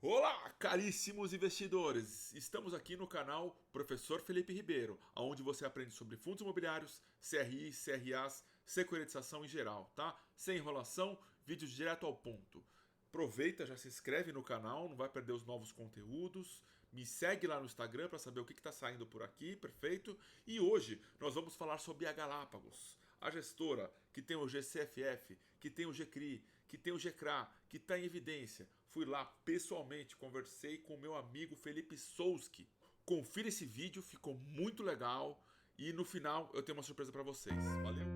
Olá, caríssimos investidores! Estamos aqui no canal Professor Felipe Ribeiro, onde você aprende sobre fundos imobiliários, CRI, CRAs, securitização em geral, tá? Sem enrolação, vídeos direto ao ponto. Aproveita, já se inscreve no canal, não vai perder os novos conteúdos. Me segue lá no Instagram para saber o que está saindo por aqui, perfeito? E hoje nós vamos falar sobre a Galápagos, a gestora que tem o GCFF, que tem o GCRI, que tem o GCRA, que está em evidência. Fui lá pessoalmente, conversei com o meu amigo Felipe Souski. Confira esse vídeo, ficou muito legal. E no final eu tenho uma surpresa para vocês. Valeu!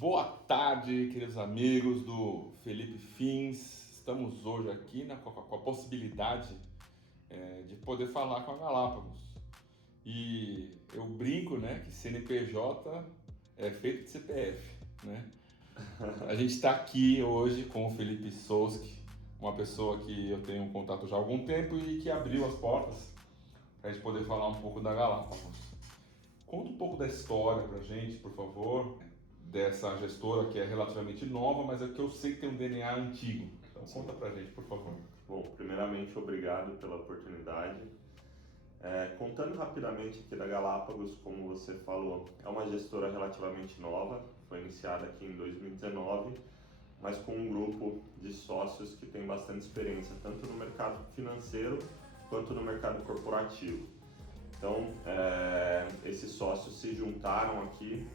Boa tarde, queridos amigos do Felipe Fins. Estamos hoje aqui com a possibilidade de poder falar com a Galápagos. E eu brinco, né, que CNPJ é feito de CPF, né? A gente está aqui hoje com o Felipe Souski, uma pessoa que eu tenho um contato já há algum tempo e que abriu as portas para a gente poder falar um pouco da Galápagos. Conta um pouco da história para a gente, por favor, dessa gestora que é relativamente nova, mas é que eu sei que tem um DNA antigo. Então conta para a gente, por favor. Bom, primeiramente, obrigado pela oportunidade. Contando rapidamente aqui da Galápagos, como você falou, é uma gestora relativamente nova, foi iniciada aqui em 2019, mas com um grupo de sócios que tem bastante experiência, tanto no mercado financeiro quanto no mercado corporativo. Então, esses sócios se juntaram aqui,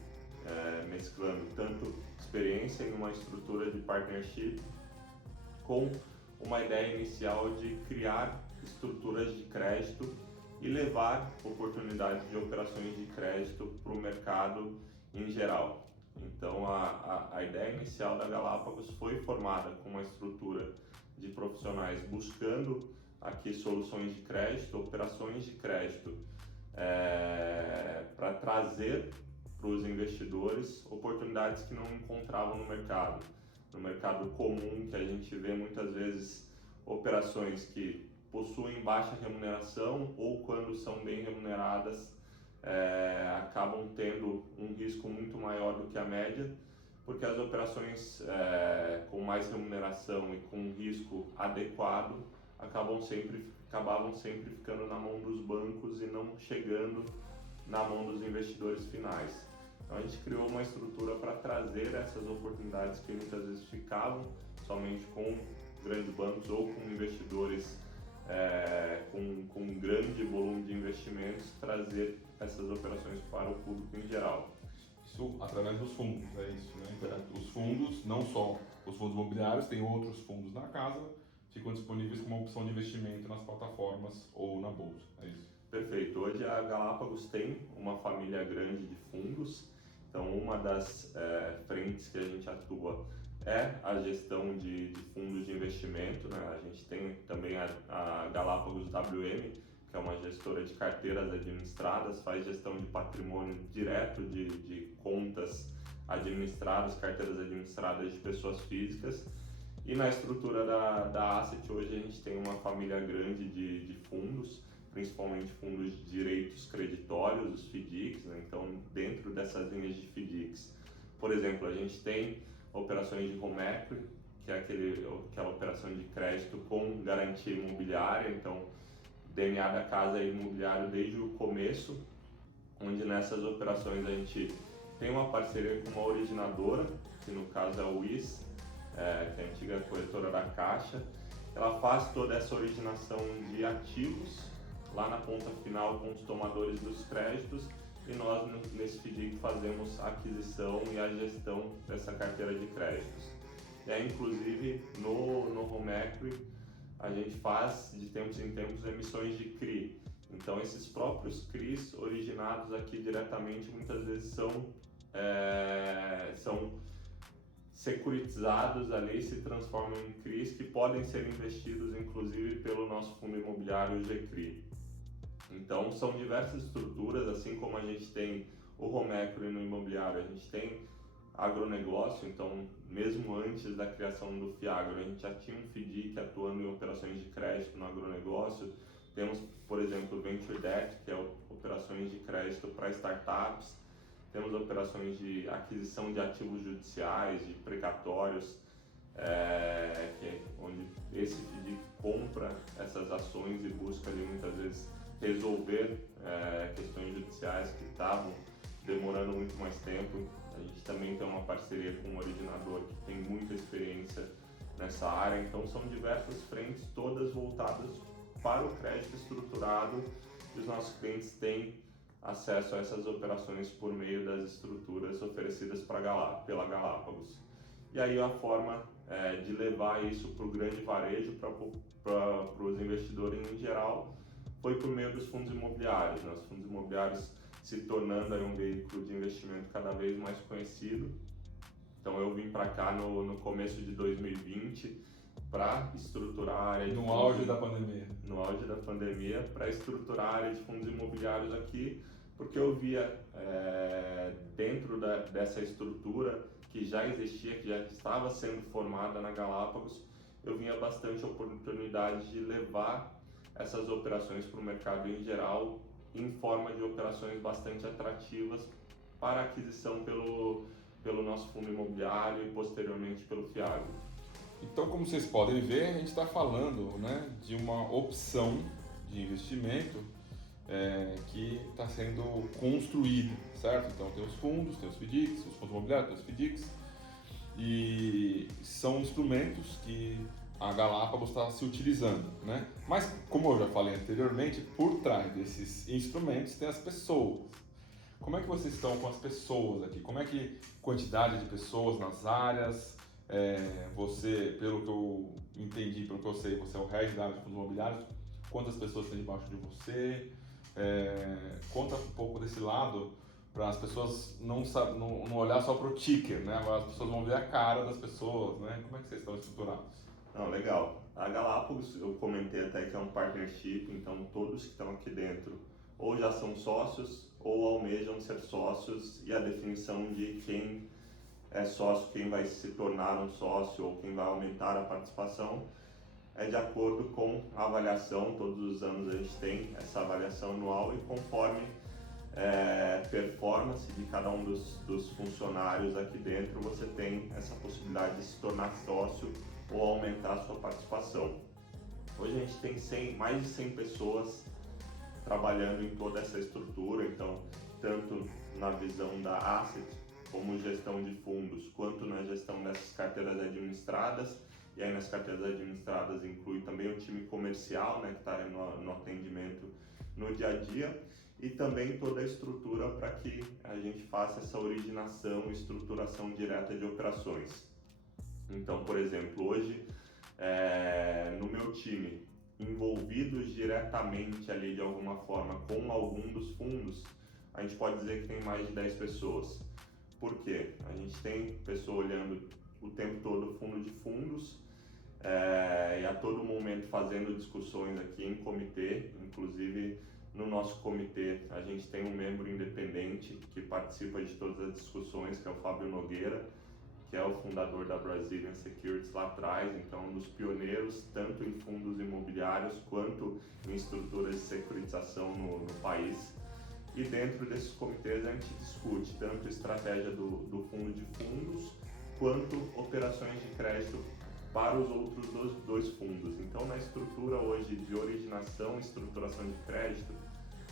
mesclando tanto experiência em uma estrutura de partnership com uma ideia inicial de criar estruturas de crédito e levar oportunidades de operações de crédito para o mercado em geral. Então, a ideia inicial da Galápagos foi formada com uma estrutura de profissionais buscando aqui soluções de crédito, operações de crédito, para trazer para os investidores oportunidades que não encontravam no mercado. No mercado comum, que a gente vê muitas vezes operações que possuem baixa remuneração ou, quando são bem remuneradas, acabam tendo um risco muito maior do que a média, porque as operações com mais remuneração e com um risco adequado acabavam sempre ficando na mão dos bancos e não chegando na mão dos investidores finais. Então a gente criou uma estrutura para trazer essas oportunidades que muitas vezes ficavam somente com grandes bancos ou com investidores com um grande volume de investimentos, trazer essas operações para o público em geral. Isso através dos fundos, é isso, né? Então, os fundos, não só os fundos imobiliários, tem outros fundos na casa, ficam disponíveis como opção de investimento nas plataformas ou na bolsa, é isso? Perfeito. Hoje a Galápagos tem uma família grande de fundos, então uma das frentes que a gente atua é a gestão de fundos de investimento, né? A gente tem também a Galápagos WM, que é uma gestora de carteiras administradas, faz gestão de patrimônio direto de contas administradas, carteiras administradas de pessoas físicas. E na estrutura da Asset hoje a gente tem uma família grande de fundos, principalmente fundos de direitos creditórios, os FDICs, né? Então, dentro dessas linhas de FDICs, por exemplo, a gente tem operações de home equity, que é aquela operação de crédito com garantia imobiliária. Então, DNA da casa é imobiliário desde o começo, onde nessas operações a gente tem uma parceria com uma originadora, que no caso é o WIS, que é a antiga corretora da Caixa. Ela faz toda essa originação de ativos lá na ponta final com os tomadores dos créditos, e nós nesse FDIC fazemos a aquisição e a gestão dessa carteira de créditos. E aí, inclusive no home equity a gente faz de tempos em tempos emissões de CRI. Então esses próprios CRIs originados aqui diretamente muitas vezes são securitizados ali, se transformam em CRIs que podem ser investidos inclusive pelo nosso fundo imobiliário GCRI. Então são diversas estruturas, assim como a gente tem o home equity no imobiliário, a gente tem agronegócio, então mesmo antes da criação do Fiagro, a gente já tinha um FDIC atuando em operações de crédito no agronegócio. Temos, por exemplo, o Venture Debt, que é operações de crédito para startups. Temos operações de aquisição de ativos judiciais, de precatórios, onde esse FDIC compra essas ações e busca ali, muitas vezes resolver questões judiciais que estavam demorando muito mais tempo. A gente também tem uma parceria com um originador que tem muita experiência nessa área, então são diversas frentes, todas voltadas para o crédito estruturado, e os nossos clientes têm acesso a essas operações por meio das estruturas oferecidas pela Galápagos. E aí a forma de levar isso para o grande varejo, para os investidores em geral, foi por meio dos fundos imobiliários, né? Os fundos imobiliários se tornando aí um veículo de investimento cada vez mais conhecido. Então eu vim para cá no começo de 2020 para estruturar a área de no auge da pandemia. No auge da pandemia, para estruturar a área de fundos imobiliários aqui, porque eu via dentro dessa estrutura que já existia, que já estava sendo formada na Galápagos, eu vinha bastante oportunidade de levar essas operações para o mercado em geral, em forma de operações bastante atrativas para aquisição pelo nosso fundo imobiliário e posteriormente pelo Fiagro. Então, como vocês podem ver, a gente está falando, né, de uma opção de investimento que está sendo construída, certo? Então tem os fundos, tem os FDICs, os fundos imobiliários, tem os FDICs, e são instrumentos que a Galápagos está se utilizando, né? Mas, como eu já falei anteriormente, por trás desses instrumentos tem as pessoas. Como é que vocês estão com as pessoas aqui? Como é que quantidade de pessoas nas áreas? Você, pelo que eu entendi, pelo que eu sei, você é o head da área de fundos imobiliários. Quantas pessoas tem debaixo de você? Conta um pouco desse lado para as pessoas não olhar só para o ticker, né? Agora as pessoas vão ver a cara das pessoas, né? Como é que vocês estão estruturados? Não, legal. A Galápagos, eu comentei até que é um partnership, então todos que estão aqui dentro ou já são sócios ou almejam ser sócios, e a definição de quem é sócio, quem vai se tornar um sócio ou quem vai aumentar a participação é de acordo com a avaliação. Todos os anos a gente tem essa avaliação anual e conforme performance de cada um dos funcionários aqui dentro, você tem essa possibilidade de se tornar sócio ou aumentar a sua participação. Hoje a gente tem mais de 100 pessoas trabalhando em toda essa estrutura, então tanto na visão da asset, como gestão de fundos, quanto na gestão dessas carteiras administradas. E aí nas carteiras administradas inclui também o time comercial, né, que está no atendimento no dia a dia, e também toda a estrutura para que a gente faça essa originação e estruturação direta de operações. Então, por exemplo, hoje no meu time, envolvidos diretamente ali de alguma forma com algum dos fundos, a gente pode dizer que tem mais de 10 pessoas. Por quê? A gente tem pessoa olhando o tempo todo o fundo de fundos, e a todo momento fazendo discussões aqui em comitê. Inclusive no nosso comitê a gente tem um membro independente que participa de todas as discussões, que é o Fábio Nogueira, que é o fundador da Brazilian Securities lá atrás, então um dos pioneiros tanto em fundos imobiliários quanto em estruturas de securitização no país. E dentro desses comitês a gente discute tanto a estratégia do fundo de fundos quanto operações de crédito para os outros dois fundos. Então na estrutura hoje de originação e estruturação de crédito,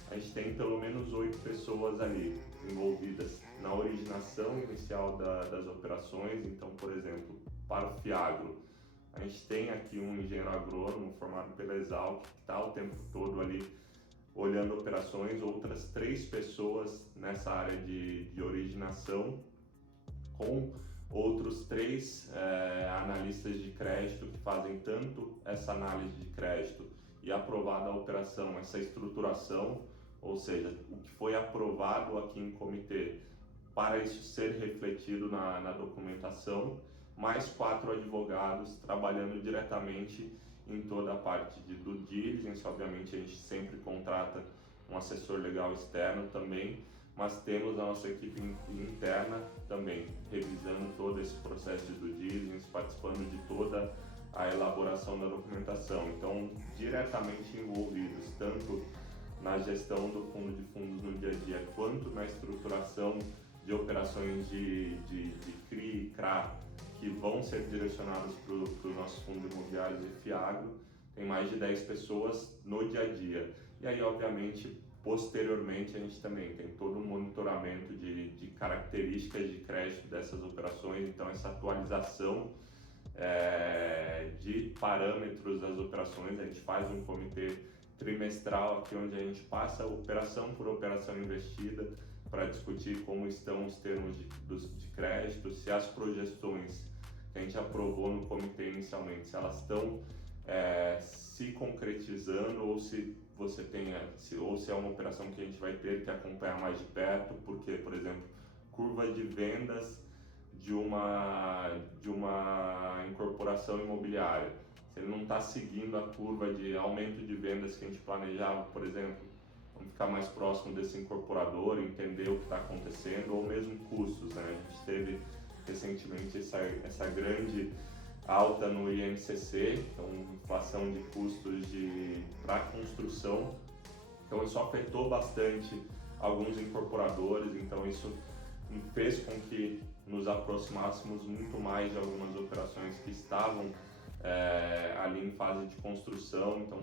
a gente tem pelo menos 8 pessoas ali envolvidas na originação inicial das operações. Então, por exemplo, para o Fiagro, a gente tem aqui um engenheiro agrônomo formado pela Exalc, que está o tempo todo ali olhando operações, outras 3 pessoas nessa área de originação, com outros 3 analistas de crédito que fazem tanto essa análise de crédito e aprovada a operação, essa estruturação, ou seja, o que foi aprovado aqui em comitê, para isso ser refletido na documentação, mais 4 advogados trabalhando diretamente em toda a parte de due diligence. Obviamente a gente sempre contrata um assessor legal externo também, mas temos a nossa equipe interna também revisando todo esse processo de due diligence, participando de toda a elaboração da documentação. Então, diretamente envolvidos tanto na gestão do fundo de fundos no dia a dia, quanto na estruturação de operações de CRI e CRA, que vão ser direcionados para os nossos fundos imobiliários e FIAGRO. Tem mais de 10 pessoas no dia a dia. E aí, obviamente, posteriormente, a gente também tem todo um monitoramento de características de crédito dessas operações, então essa atualização de parâmetros das operações. A gente faz um comitê trimestral aqui onde a gente passa operação por operação investida para discutir como estão os termos de crédito, se as projeções que a gente aprovou no comitê inicialmente, se elas estão se concretizando ou se você tem, ou se é uma operação que a gente vai ter que acompanhar mais de perto, porque, por exemplo, curva de vendas de uma incorporação imobiliária, se ele não está seguindo a curva de aumento de vendas que a gente planejava, por exemplo, vamos ficar mais próximo desse incorporador, entender o que está acontecendo, ou mesmo custos, né? A gente teve recentemente essa grande alta no INCC, então inflação de custos para construção, então isso afetou bastante alguns incorporadores, então isso fez com que nos aproximássemos muito mais de algumas operações que estavam ali em fase de construção. Então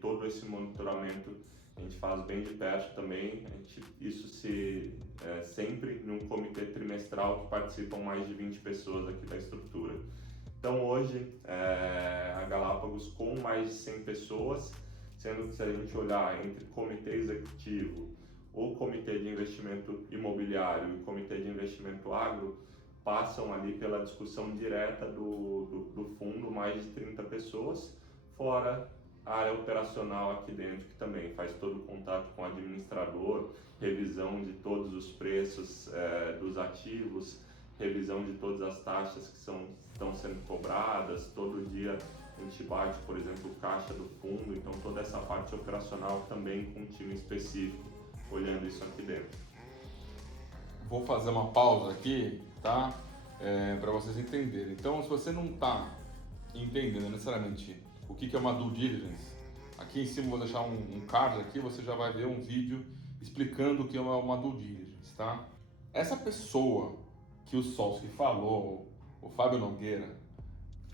todo esse monitoramento a gente faz bem de perto também, isso sempre num comitê trimestral que participam mais de 20 pessoas aqui da estrutura. Então hoje a Galápagos com mais de 100 pessoas, sendo que se a gente olhar entre comitê executivo, o comitê de investimento imobiliário e o comitê de investimento agro, passam ali pela discussão direta do fundo mais de 30 pessoas, fora a área operacional aqui dentro, que também faz todo o contato com o administrador, revisão de todos os preços dos ativos, revisão de todas as taxas que estão sendo cobradas, todo dia a gente bate, por exemplo, o caixa do fundo, então toda essa parte operacional também com um time específico, olhando isso aqui dentro. Vou fazer uma pausa aqui, tá? Para vocês entenderem. Então, se você não está entendendo necessariamente o que é uma due diligence, aqui em cima eu vou deixar um card aqui, você já vai ver um vídeo explicando o que é uma due diligence, tá? Essa pessoa que o Solski falou, o Fábio Nogueira,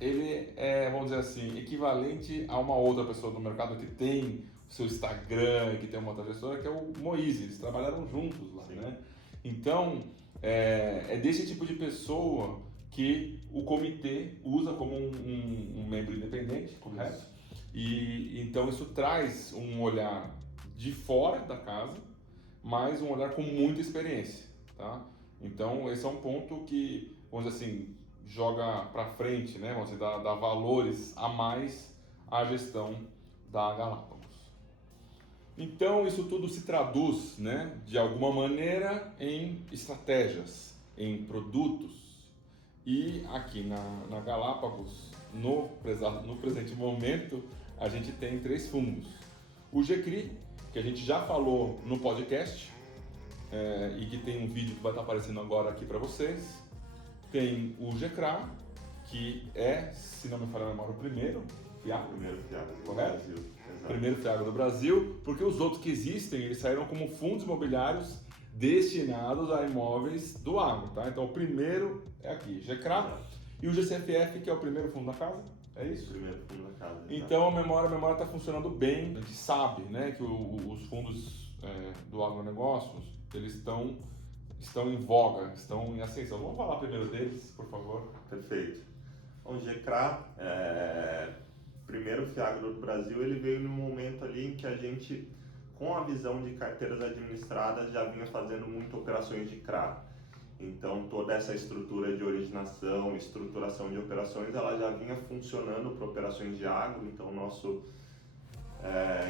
ele é, vamos dizer assim, equivalente a uma outra pessoa do mercado que tem o seu Instagram, que tem uma outra gestora, que é o Moise. Eles trabalharam juntos lá, né? Então, é desse tipo de pessoa que o comitê usa como um membro independente, correto? E então isso traz um olhar de fora da casa, mas um olhar com muita experiência, tá? Então esse é um ponto que, vamos dizer assim, joga para frente, né? Vamos dizer, dá valores a mais à gestão da Galápagos. Então isso tudo se traduz, né, de alguma maneira em estratégias, em produtos. E aqui na Galápagos, no presente momento, a gente tem 3 fundos. O GCRI, que a gente já falou no podcast, e que tem um vídeo que vai estar aparecendo agora aqui para vocês. Tem o GCRA, que é, se não me falha a memória, o primeiro FIAGRO. Primeiro FIAGRO do Correto? Brasil. Exato. Primeiro FIAGRO do Brasil, porque os outros que existem, eles saíram como fundos imobiliários destinados a imóveis do agro, tá? Então o primeiro é aqui, GCRA, e o GCFF, que é o primeiro fundo da casa, é isso? O primeiro fundo da casa. Então a memória está funcionando bem. A gente sabe, né, que os fundos do agronegócios, eles estão em voga, estão em ascensão. Vamos falar primeiro deles, por favor. Perfeito. O GCRA, primeiro FIAGRO do Brasil, ele veio num momento ali em que a gente, com a visão de carteiras administradas, já vinha fazendo muitas operações de CRA. Então toda essa estrutura de originação, estruturação de operações, ela já vinha funcionando para operações de agro. Então o nosso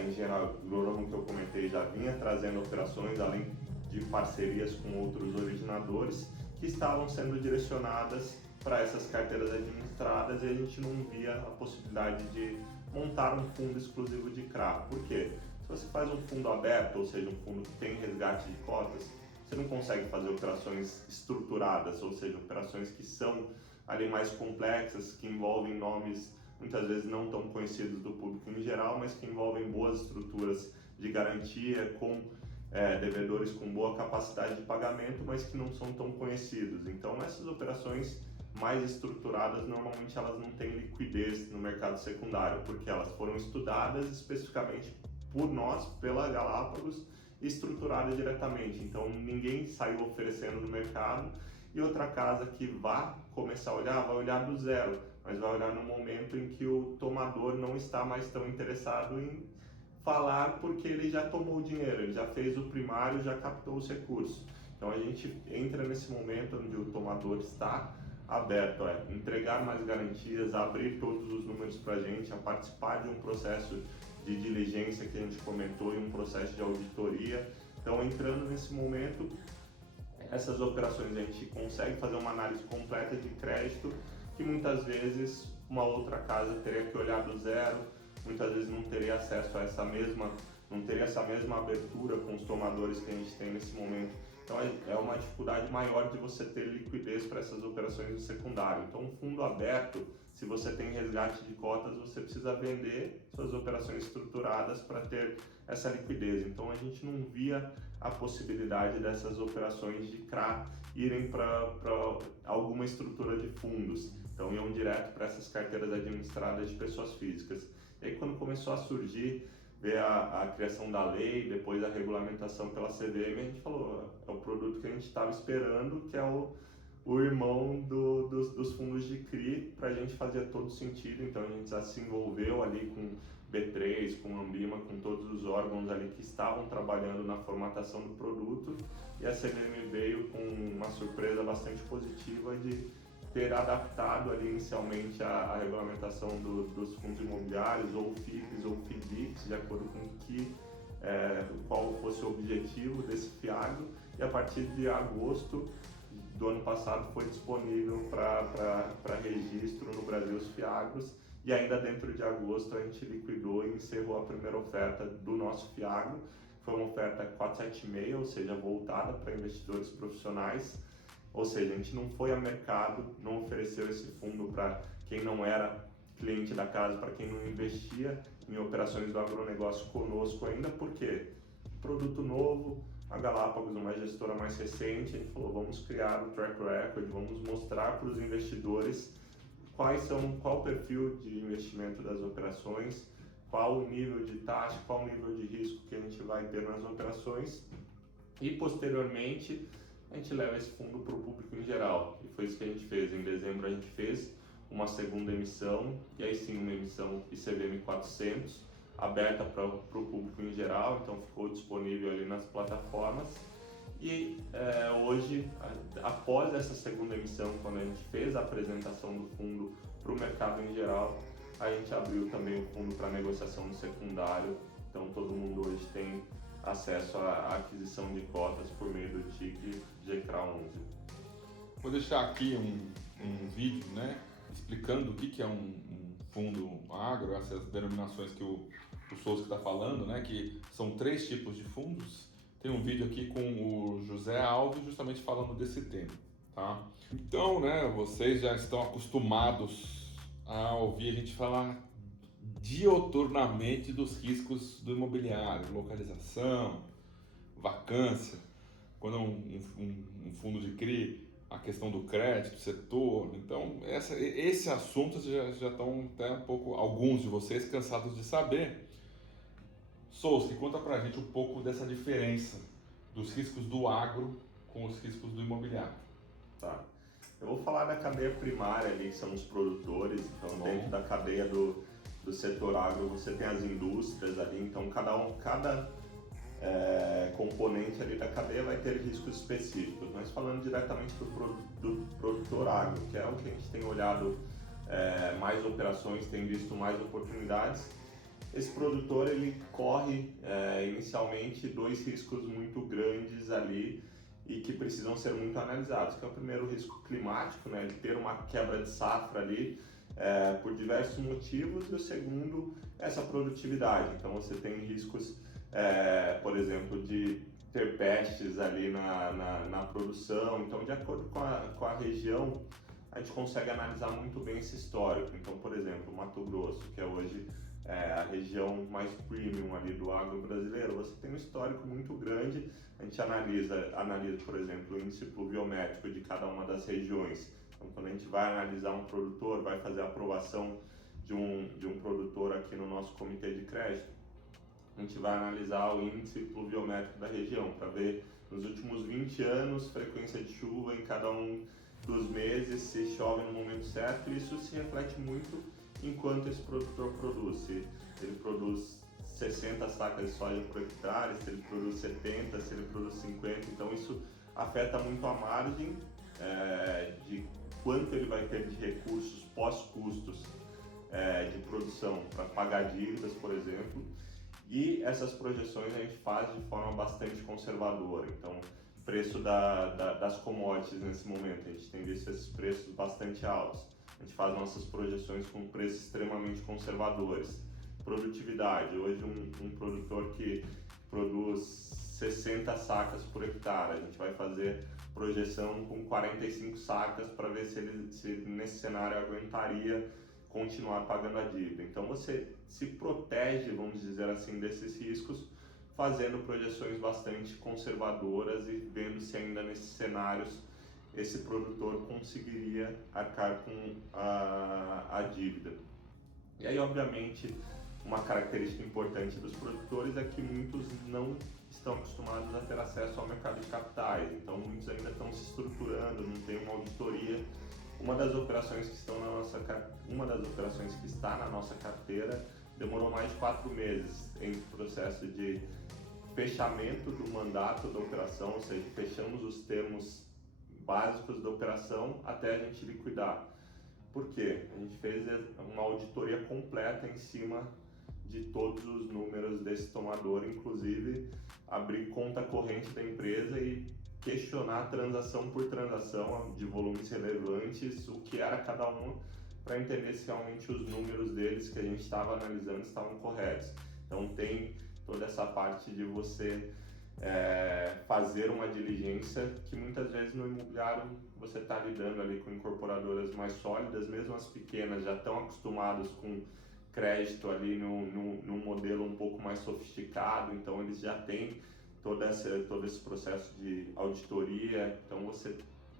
engenheiro agrônomo que eu comentei já vinha trazendo operações, além de parcerias com outros originadores que estavam sendo direcionadas para essas carteiras administradas, e a gente não via a possibilidade de montar um fundo exclusivo de CRA. Por quê? Se você faz um fundo aberto, ou seja, um fundo que tem resgate de cotas, você não consegue fazer operações estruturadas, ou seja, operações que são ali mais complexas, que envolvem nomes muitas vezes não tão conhecidos do público em geral, mas que envolvem boas estruturas de garantia com devedores com boa capacidade de pagamento, mas que não são tão conhecidos. Então, essas operações mais estruturadas, normalmente elas não têm liquidez no mercado secundário, porque elas foram estudadas especificamente por nós, pela Galápagos, e estruturadas diretamente. Então, ninguém saiu oferecendo no mercado, e outra casa que vai começar a olhar, vai olhar do zero, mas vai olhar no momento em que o tomador não está mais tão interessado em falar, porque ele já tomou o dinheiro, ele já fez o primário, já captou os recursos. Então a gente entra nesse momento onde o tomador está aberto a entregar mais garantias, a abrir todos os números para a gente, a participar de um processo de diligência que a gente comentou e um processo de auditoria. Então, entrando nesse momento, essas operações a gente consegue fazer uma análise completa de crédito que muitas vezes uma outra casa teria que olhar do zero, muitas vezes não teria acesso a não teria essa mesma abertura com os tomadores que a gente tem nesse momento. Então é uma dificuldade maior de você ter liquidez para essas operações no secundário. Então, um fundo aberto, se você tem resgate de cotas, você precisa vender suas operações estruturadas para ter essa liquidez. Então, a gente não via a possibilidade dessas operações de CRA irem para alguma estrutura de fundos. Então, iam direto para essas carteiras administradas de pessoas físicas. E aí, quando começou a surgir, ver a criação da lei, depois a regulamentação pela CVM, a gente falou, é o produto que a gente estava esperando, que é o irmão dos fundos de CRI, para a gente fazer todo sentido. Então a gente já se envolveu ali com B3, com Ambima, com todos os órgãos ali que estavam trabalhando na formatação do produto, e a CVM veio com uma surpresa bastante positiva de ter adaptado ali inicialmente a regulamentação dos fundos imobiliários, ou FIPs ou FIDICs, de acordo com qual fosse o objetivo desse FIAGRO, e a partir de agosto do ano passado foi disponível para registro no Brasil os FIAGROS, e ainda dentro de agosto a gente liquidou e encerrou a primeira oferta do nosso FIAGRO. Foi uma oferta 476, ou seja, voltada para investidores profissionais. Ou seja, a gente não foi a mercado, não ofereceu esse fundo para quem não era cliente da casa, para quem não investia em operações do agronegócio conosco ainda, porque produto novo, a Galápagos, uma gestora mais recente, a gente falou, vamos criar o track record, vamos mostrar para os investidores qual o perfil de investimento das operações, qual o nível de taxa, qual o nível de risco que a gente vai ter nas operações, e posteriormente a gente leva esse fundo para o público em geral. E foi isso que a gente fez. Em dezembro a gente fez uma segunda emissão, e aí sim uma emissão ICVM 400, aberta para o público em geral, então ficou disponível ali nas plataformas. E hoje, após essa segunda emissão, quando a gente fez a apresentação do fundo para o mercado em geral, a gente abriu também o fundo para negociação no secundário, então todo mundo hoje tem acesso à aquisição de cotas por meio do TIC GCRA 11. Vou deixar aqui um vídeo, né, explicando o que é um fundo agro, essas denominações que o Souza está falando, né, que são 3 tipos de fundos. Tem um vídeo aqui com o José Alves justamente falando desse tema, tá? Então, né, vocês já estão acostumados a ouvir a gente falar dioturnamente dos riscos do imobiliário, localização, vacância, quando um fundo de CRI, a questão do crédito, setor. Então, esse assunto já estão até um pouco, alguns de vocês, cansados de saber. Souza, conta pra gente um pouco dessa diferença dos riscos do agro com os riscos do imobiliário. Tá. Eu vou falar da cadeia primária ali, que são os produtores. Então, dentro da cadeia do setor agro, você tem as indústrias ali, então cada componente ali da cadeia vai ter riscos específicos. Mas falando diretamente do produtor agro, que é o que a gente tem olhado mais operações, tem visto mais oportunidades, esse produtor ele corre inicialmente 2 riscos muito grandes ali e que precisam ser muito analisados, que é o primeiro risco climático, né, de ter uma quebra de safra ali por diversos motivos, e o segundo, essa produtividade. Então você tem riscos por exemplo, de ter pestes ali na produção. Então, de acordo com a região, a gente consegue analisar muito bem esse histórico. Então, por exemplo, Mato Grosso, que é hoje a região mais premium ali do agro brasileiro, você tem um histórico muito grande. A gente analisa, por exemplo, o índice pluviométrico de cada uma das regiões. Então, quando a gente vai analisar um produtor, vai fazer a aprovação de um produtor aqui no nosso comitê de crédito, a gente vai analisar o índice pluviométrico da região para ver nos últimos 20 anos frequência de chuva em cada um dos meses, se chove no momento certo, e isso se reflete muito em quanto esse produtor produz. Se ele produz 60 sacas de soja por hectare, se ele produz 70, se ele produz 50, então isso afeta muito a margem de quanto ele vai ter de recursos pós-custos de produção para pagar dívidas, por exemplo. E essas projeções a gente faz de forma bastante conservadora. Então, preço das commodities nesse momento, a gente tem visto esses preços bastante altos. A gente faz nossas projeções com preços extremamente conservadores. Produtividade, hoje um produtor que produz 60 sacas por hectare, a gente vai fazer projeção com 45 sacas para ver se nesse cenário aguentaria continuar pagando a dívida. Então você se protege, vamos dizer assim, desses riscos, fazendo projeções bastante conservadoras e vendo se ainda nesses cenários esse produtor conseguiria arcar com a dívida. E aí, obviamente, uma característica importante dos produtores é que muitos não estão acostumados a ter acesso ao mercado de capitais, então muitos ainda estão se estruturando, não tem uma auditoria. Uma das operações que está na nossa carteira demorou mais de 4 meses em processo de fechamento do mandato da operação, ou seja, fechamos os termos básicos da operação até a gente liquidar. Por quê? A gente fez uma auditoria completa em cima de todos os números desse tomador, inclusive abrir conta corrente da empresa e questionar transação por transação de volumes relevantes, o que era cada um, para entender se realmente os números deles que a gente estava analisando estavam corretos. Então tem toda essa parte de você fazer uma diligência que muitas vezes no imobiliário você está lidando ali com incorporadoras mais sólidas, mesmo as pequenas já estão acostumadas com crédito ali num modelo um pouco mais sofisticado, então eles já têm todo esse processo de auditoria. Então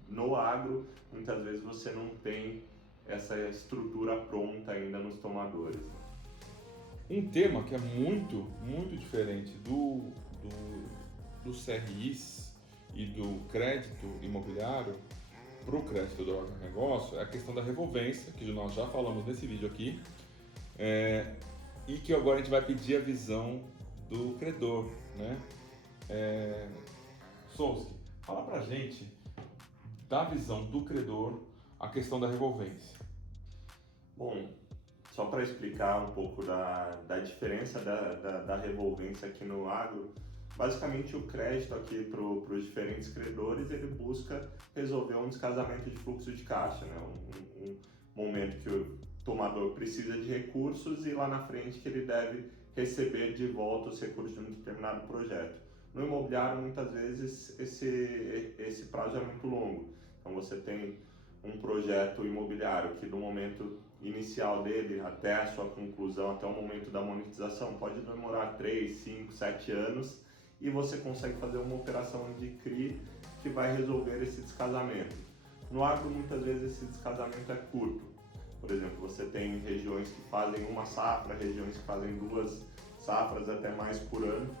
no agro, muitas vezes você não tem essa estrutura pronta ainda nos tomadores. Um tema que é muito, muito diferente dos CRIs e do crédito imobiliário para o crédito do agronegócio é a questão da revolvência, que nós já falamos nesse vídeo aqui, e que agora a gente vai pedir a visão do credor, né? Solski, fala pra gente da visão do credor a questão da revolvência. Bom, só para explicar um pouco da diferença da revolvência aqui no agro, basicamente o crédito aqui para os diferentes credores, ele busca resolver um descasamento de fluxo de caixa, né? Um momento que o tomador precisa de recursos e lá na frente que ele deve receber de volta os recursos de um determinado projeto. No imobiliário, muitas vezes, esse prazo é muito longo. Então, você tem um projeto imobiliário que, do momento inicial dele até a sua conclusão, até o momento da monetização, pode demorar 3, 5, 7 anos e você consegue fazer uma operação de CRI que vai resolver esse descasamento. No agro, muitas vezes, esse descasamento é curto. Por exemplo, você tem regiões que fazem uma safra, regiões que fazem 2 safras até mais por ano.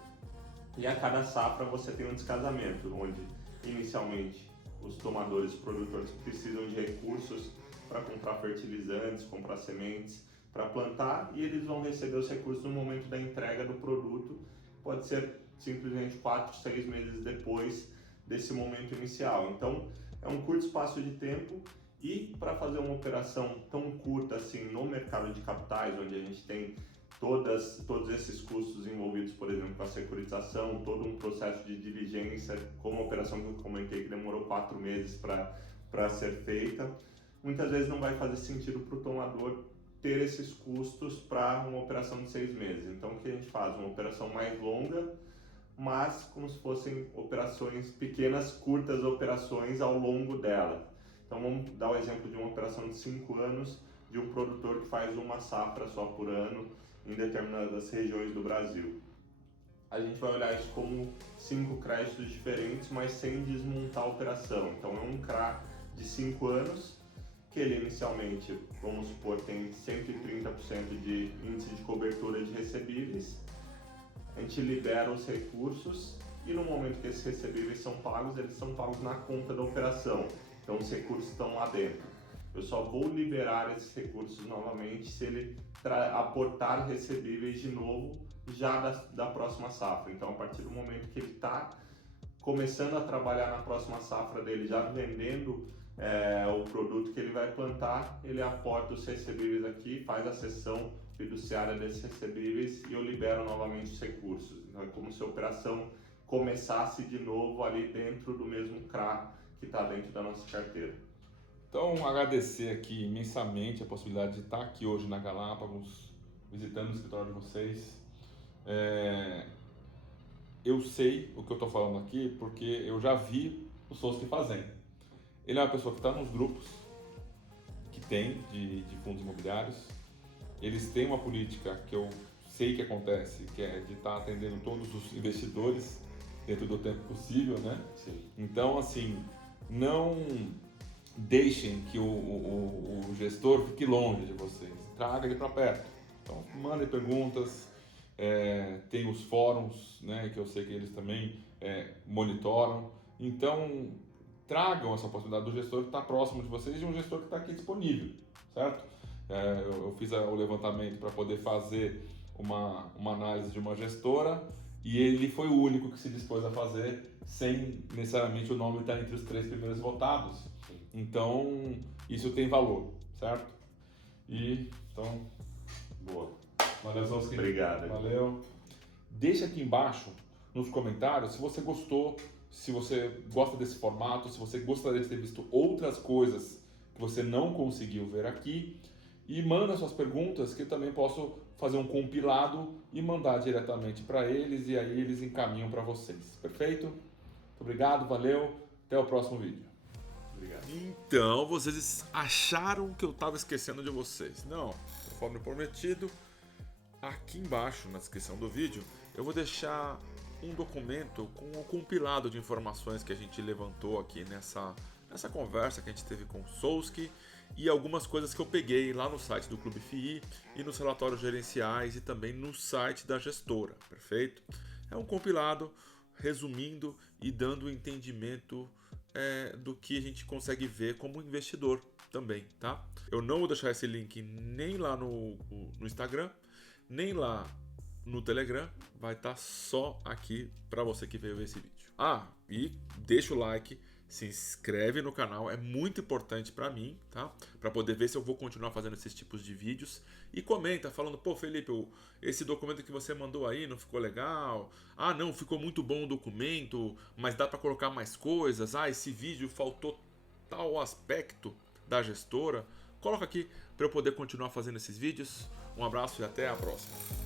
E a cada safra você tem um descasamento, onde inicialmente os tomadores, os produtores precisam de recursos para comprar fertilizantes, comprar sementes, para plantar, e eles vão receber os recursos no momento da entrega do produto. Pode ser simplesmente 4, 6 meses depois desse momento inicial. Então é um curto espaço de tempo, e para fazer uma operação tão curta assim no mercado de capitais, onde a gente tem todos esses custos envolvidos, por exemplo, com a securitização, todo um processo de diligência, como a operação que eu comentei que demorou 4 meses para ser feita, muitas vezes não vai fazer sentido para o tomador ter esses custos para uma operação de 6 meses. Então, o que a gente faz? Uma operação mais longa, mas como se fossem operações pequenas, curtas operações ao longo dela. Então, vamos dar o exemplo de uma operação de 5 anos, de um produtor que faz uma safra só por ano em determinadas regiões do Brasil. A gente vai olhar isso como 5 créditos diferentes, mas sem desmontar a operação. Então, é um CRA de 5 anos, que ele inicialmente, vamos supor, tem 130% de índice de cobertura de recebíveis. A gente libera os recursos e no momento que esses recebíveis são pagos, eles são pagos na conta da operação. Então, os recursos estão lá dentro. Eu só vou liberar esses recursos novamente se ele aportar recebíveis de novo já da próxima safra. Então, a partir do momento que ele está começando a trabalhar na próxima safra dele, já vendendo o produto que ele vai plantar, ele aporta os recebíveis aqui, faz a cessão fiduciária desses recebíveis e eu libero novamente os recursos. Então, é como se a operação começasse de novo ali dentro do mesmo CRA que está dentro da nossa carteira. Então, agradecer aqui imensamente a possibilidade de estar aqui hoje na Galápagos, visitando o escritório de vocês. Eu sei o que eu estou falando aqui porque eu já vi o Souski fazendo. Ele é uma pessoa que está nos grupos que tem de fundos imobiliários. Eles têm uma política que eu sei que acontece, que é de estar atendendo todos os investidores dentro do tempo possível, né? Sim. Então, assim, não deixem que o gestor fique longe de vocês, traga ele para perto. Então, mandem perguntas, tem os fóruns, né, que eu sei que eles também monitoram. Então, tragam essa possibilidade do gestor estar próximo de vocês e um gestor que está aqui disponível, certo? Eu fiz o levantamento para poder fazer uma análise de uma gestora e ele foi o único que se dispôs a fazer sem necessariamente o nome estar entre os 3 primeiros votados. Então, isso tem valor, certo? Então, Boa. valeu, Souski. Obrigado. Valeu. Deixa aqui embaixo nos comentários se você gostou, se você gosta desse formato, se você gostaria de ter visto outras coisas que você não conseguiu ver aqui. E manda suas perguntas que eu também posso fazer um compilado e mandar diretamente para eles e aí eles encaminham para vocês. Perfeito? Muito obrigado, valeu. Até o próximo vídeo. Obrigado. Então, vocês acharam que eu estava esquecendo de vocês. Não, conforme prometido, aqui embaixo na descrição do vídeo, eu vou deixar um documento com um compilado de informações que a gente levantou aqui nessa conversa que a gente teve com o Souski e algumas coisas que eu peguei lá no site do Clube FII e nos relatórios gerenciais e também no site da gestora, perfeito? É um compilado resumindo e dando entendimento do que a gente consegue ver como investidor também, tá? Eu não vou deixar esse link nem lá no Instagram, nem lá no Telegram, vai estar só aqui para você que veio ver esse vídeo. E deixa o like, se inscreve no canal, é muito importante para mim, tá? Para poder ver se eu vou continuar fazendo esses tipos de vídeos. E comenta falando, pô Felipe, esse documento que você mandou aí não ficou legal? Não, ficou muito bom o documento, mas dá para colocar mais coisas? Esse vídeo faltou tal aspecto da gestora. Coloca aqui para eu poder continuar fazendo esses vídeos. Um abraço e até a próxima.